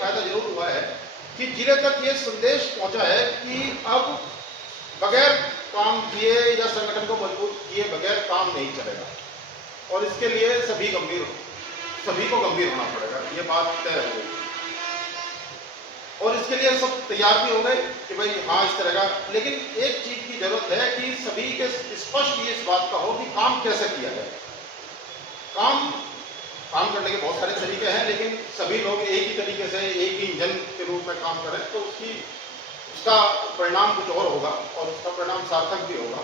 फायदा जरूर हुआ है कि जिले तक ये संदेश पहुंचा है कि अब बगैर काम किए या संगठन को मजबूत किए बगैर काम नहीं चलेगा, और इसके लिए सभी को गंभीर होना पड़ेगा, ये बात तय हो गई। और इसके लिए सब तैयार भी हो गए कि भाई हाँ इस तरह का, लेकिन एक चीज की जरूरत है कि सभी के स्पष्ट इस बात का हो कि काम कैसे किया जाए। काम करने के बहुत सारे तरीके हैं, लेकिन सभी लोग एक ही तरीके से एक ही इंजन के रूप में काम करें तो उसका परिणाम कुछ और होगा और उसका परिणाम सार्थक भी होगा।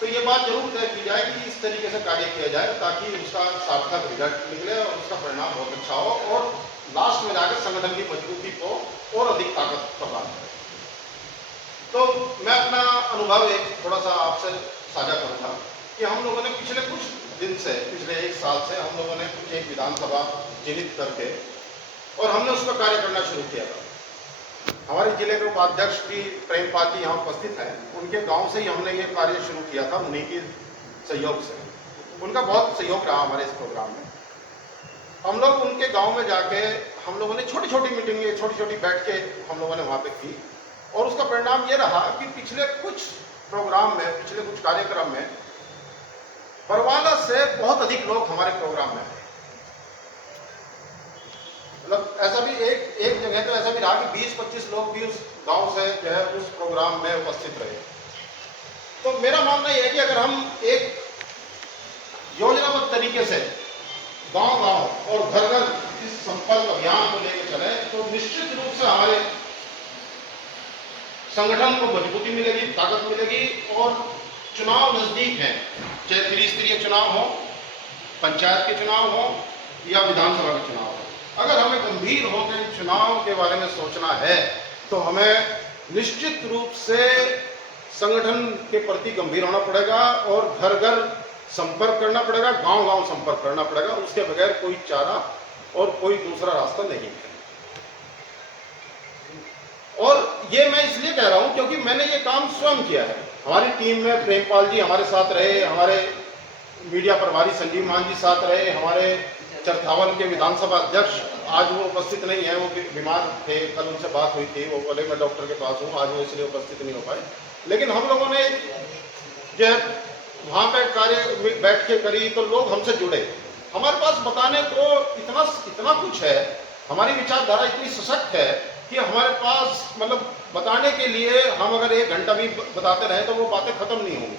तो ये बात जरूर तय की जाए कि इस तरीके से कार्य किया जाए ताकि उसका सार्थक रिजल्ट निकले और उसका परिणाम बहुत अच्छा हो और लास्ट में जाकर संगठन की मजबूती को और अधिक ताकत प्रदान करे। तो मैं अपना अनुभव एक थोड़ा सा आपसे साझा करूंगा कि हम लोगों ने पिछले कुछ दिन से, पिछले एक साल से हम लोगों ने एक विधानसभा चिन्हित करके और हमने उस पर कार्य करना शुरू किया था। हमारे जिले के उपाध्यक्ष भी प्रेमपाल जी यहाँ उपस्थित हैं, उनके गांव से ही हमने ये कार्य शुरू किया था, उन्हीं के सहयोग से। उनका बहुत सहयोग रहा हमारे इस प्रोग्राम में। हम लोग उनके गांव में जाके हम लोगों ने छोटी छोटी मीटिंगें, छोटी छोटी बैठ के हम लोगों ने वहाँ पे की, और उसका परिणाम ये रहा कि पिछले कुछ प्रोग्राम में, पिछले कुछ कार्यक्रम में बरवाला से बहुत अधिक लोग हमारे प्रोग्राम में आए। मतलब ऐसा भी एक जगह तो ऐसा भी रहा कि 20-25 लोग भी उस गांव से जो है उस प्रोग्राम में उपस्थित रहे। तो मेरा मानना यह है कि अगर हम एक योजनाबद्ध तरीके से गांव-गांव और घर-घर इस संपर्क अभियान को लेकर चले तो निश्चित रूप से हमारे संगठन को मजबूती मिलेगी, ताकत मिलेगी। और चुनाव नजदीक हैं, चाहे त्रिस्तरीय चुनाव हो, पंचायत के चुनाव हो या विधानसभा के चुनाव हो, अगर हमें गंभीर होकर चुनाव के बारे में सोचना है तो हमें निश्चित रूप से संगठन के प्रति गंभीर होना पड़ेगा और घर घर संपर्क करना पड़ेगा, गांव गांव संपर्क करना पड़ेगा। उसके बगैर कोई चारा और कोई दूसरा रास्ता नहीं है। और ये मैं इसलिए कह रहा हूं क्योंकि मैंने ये काम स्वयं किया है। हमारी टीम में प्रेमपाल जी हमारे साथ रहे, हमारे मीडिया प्रभारी संजीव मान जी साथ रहे, हमारे चरथावल के विधानसभा अध्यक्ष, आज वो उपस्थित नहीं है, वो बीमार थे, कल उनसे बात हुई थी, वो बोले मैं डॉक्टर के पास हूँ, आज वो इसलिए उपस्थित नहीं हो पाए। लेकिन हम लोगों ने जो वहाँ पे कार्य बैठ के करी तो लोग हमसे जुड़े। हमारे पास बताने को इतना कुछ है, हमारी विचारधारा इतनी सशक्त है कि हमारे पास मतलब बताने के लिए हम अगर 1 घंटा भी बताते रहे तो वो बातें खत्म नहीं होंगी।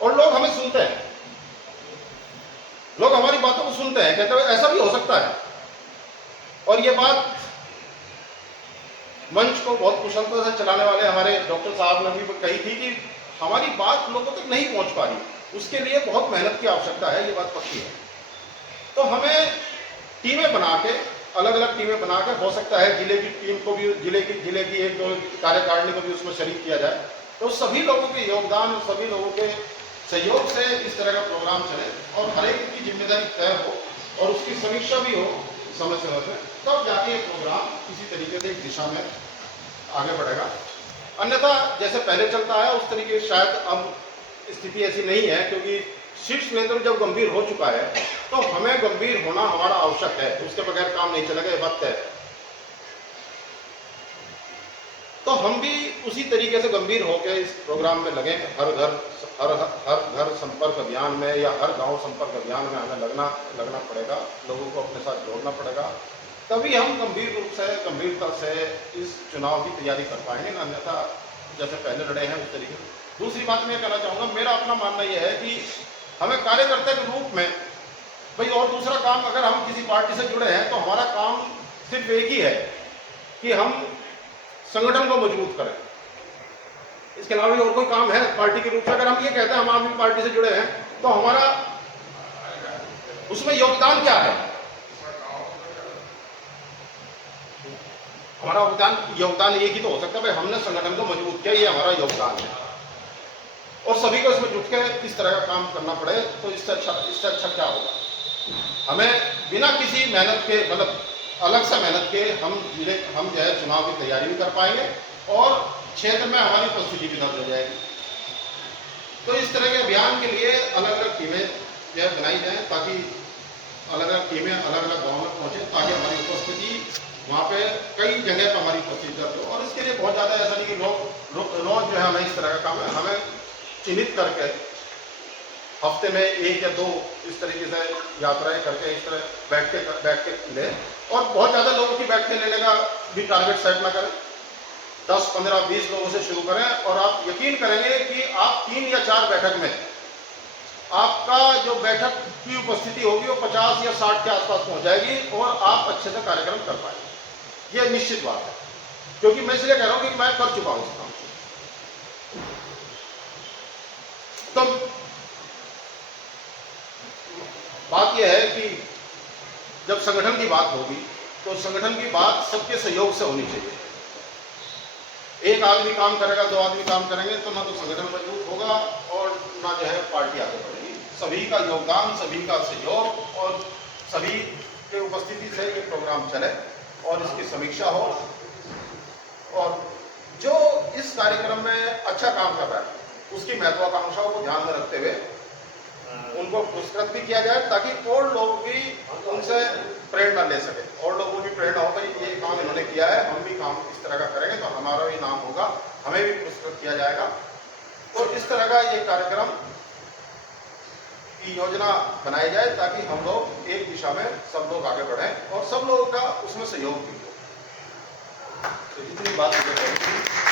और लोग हमें सुनते हैं, लोग हमारी बातों को सुनते हैं, कहते हैं ऐसा भी हो सकता है। और ये बात मंच को बहुत कुशलता से चलाने वाले हमारे डॉक्टर साहब ने भी कही थी कि हमारी बात लोगों तक नहीं पहुंच पा रही, उसके लिए बहुत मेहनत की आवश्यकता है, ये बात पक्की है। तो हमें टीमें बना के, अलग अलग टीमें बना के, हो सकता है जिले की टीम को भी, जिले की एक दो कार्यकारिणी को भी उसमें शरीक किया जाए, तो सभी लोगों के योगदान, सभी लोगों के सहयोग से इस तरह का प्रोग्राम चले और हर एक की जिम्मेदारी तय हो और उसकी समीक्षा भी हो समय समय पर, तब जाके ये प्रोग्राम किसी तरीके से एक दिशा में आगे बढ़ेगा। अन्यथा जैसे पहले चलता है उस तरीके शायद अब स्थिति ऐसी नहीं है, क्योंकि शीर्ष नेतृत्व जब गंभीर हो चुका है तो हमें गंभीर होना हमारा आवश्यक है, उसके बगैर काम नहीं चलेगा, ये बात तय है। तो हम भी उसी तरीके से गंभीर होकर इस प्रोग्राम में लगे। हर घर संपर्क अभियान में या हर गांव संपर्क अभियान में हमें लगना पड़ेगा, लोगों को अपने साथ जोड़ना पड़ेगा, तभी हम गंभीरता से इस चुनाव की तैयारी कर पाएंगे, अन्यथा जैसे पहले लड़े हैं उस तरीके से। दूसरी बात मैं कहना चाहूँगा, मेरा अपना मानना यह है कि हमें कार्यकर्ता के रूप में भाई, और दूसरा काम, अगर हम किसी पार्टी से जुड़े हैं तो हमारा काम सिर्फ एक ही है कि हम संगठन को मजबूत करें। इसके अलावा भी और कोई काम है पार्टी के रूप से? अगर हम ये कहते हैं हम आदमी पार्टी से जुड़े हैं तो हमारा उसमें योगदान क्या है? हमारा योगदान एक ही तो हो सकता है भाई, हमने संगठन को मजबूत किया, ये हमारा योगदान है। और सभी को इसमें जुट के इस तरह का काम करना पड़े तो इससे अच्छा क्या होगा? हमें बिना किसी मेहनत के, मतलब अलग से मेहनत के, हम जो है चुनाव की तैयारी भी कर पाएंगे और क्षेत्र में हमारी उपस्थिति भी दर्ज हो जाएगी। तो इस तरह के अभियान के लिए अलग अलग टीमें जो है बनाई जाएं, ताकि अलग अलग टीमें अलग अलग गाँव में पहुँचे, ताकि हमारी उपस्थिति वहाँ पे कई जगह पर हमारी उपस्थिति दर्ज हो। और इसके लिए बहुत ज़्यादा ऐसा नहीं कि रोज जो है हमें इस तरह का काम है, हमें चिन्हित करके हफ्ते में 1 या 2 इस तरीके से यात्राएं करके इस तरह बैठ के ले, और बहुत ज़्यादा लोगों की बैठ के लेने का भी टारगेट सेट ना करें। 10, 15, 20 लोगों से शुरू करें, और आप यकीन करेंगे कि आप 3 या 4 बैठक में आपका जो बैठक की उपस्थिति होगी वो 50 या 60 के आसपास पहुंच जाएगी, और आप अच्छे से कार्यक्रम कर पाएंगे। ये निश्चित बात है, क्योंकि मैं इसलिए कह रहा हूं कि मैं कर चुका हूं इस काम को। तो बात यह है कि जब संगठन की बात होगी तो संगठन की बात सबके सहयोग से होनी चाहिए। एक आदमी काम करेगा, 2 आदमी काम करेंगे तो ना तो संगठन मजबूत होगा और ना जो है पार्टी आगे बढ़ेगी। सभी का योगदान, सभी का सहयोग और सभी के उपस्थिति से ये प्रोग्राम चले और इसकी समीक्षा हो, और जो इस कार्यक्रम में अच्छा काम कर रहा है उसकी महत्वाकांक्षाओं को ध्यान में रखते हुए उनको पुरस्कृत भी किया जाए, ताकि और लोग भी उनसे प्रेरणा ले सके, और लोगों को भी प्रेरणा हो कि ये काम इन्होंने किया है, हम भी काम इस तरह का करेंगे तो हमारा भी नाम होगा, हमें भी पुरस्कृत किया जाएगा। तो इस तरह का ये कार्यक्रम की योजना बनाई जाए ताकि हम लोग एक दिशा में सब लोग आगे बढ़ें और सब लोगों का उसमें सहयोग भी हो। तो इतनी बात मुझे